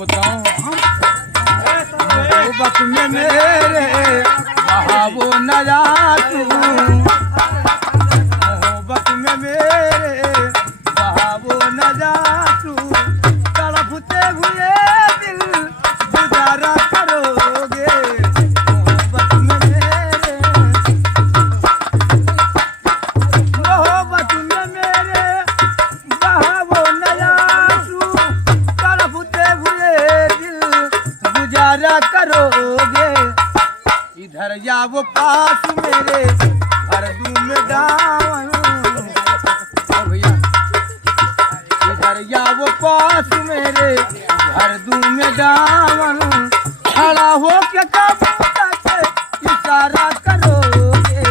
बताऊं मोहब्बत में मेरे बहावो न जा तू, मोहब्बत में मेरे बहावो न जा तू, तड़पते हुए दिल गुजारा करोगे मोहब्बत में मेरे, मोहब्बत में मेरे बहावो न जा तू, तड़पते हुए दिल गुजारा करोगे। इधर जाओ पास मेरे भर दूं मैं दामन, भैया इधर जाओ पास मेरे भर दूं मैं दामन, खड़ा हो के कबूतर से इशारा करोगे।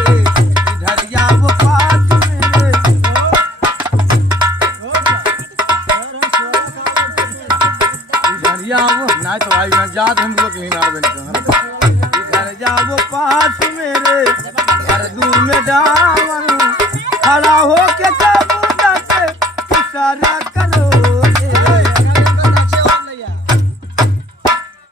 इधर जाओ पास मेरे, इधर जाओ ना तो आई ना जात हम लोग कहीं ना बन, इधर जाओ पास मेरे भर दूं मैं दामन,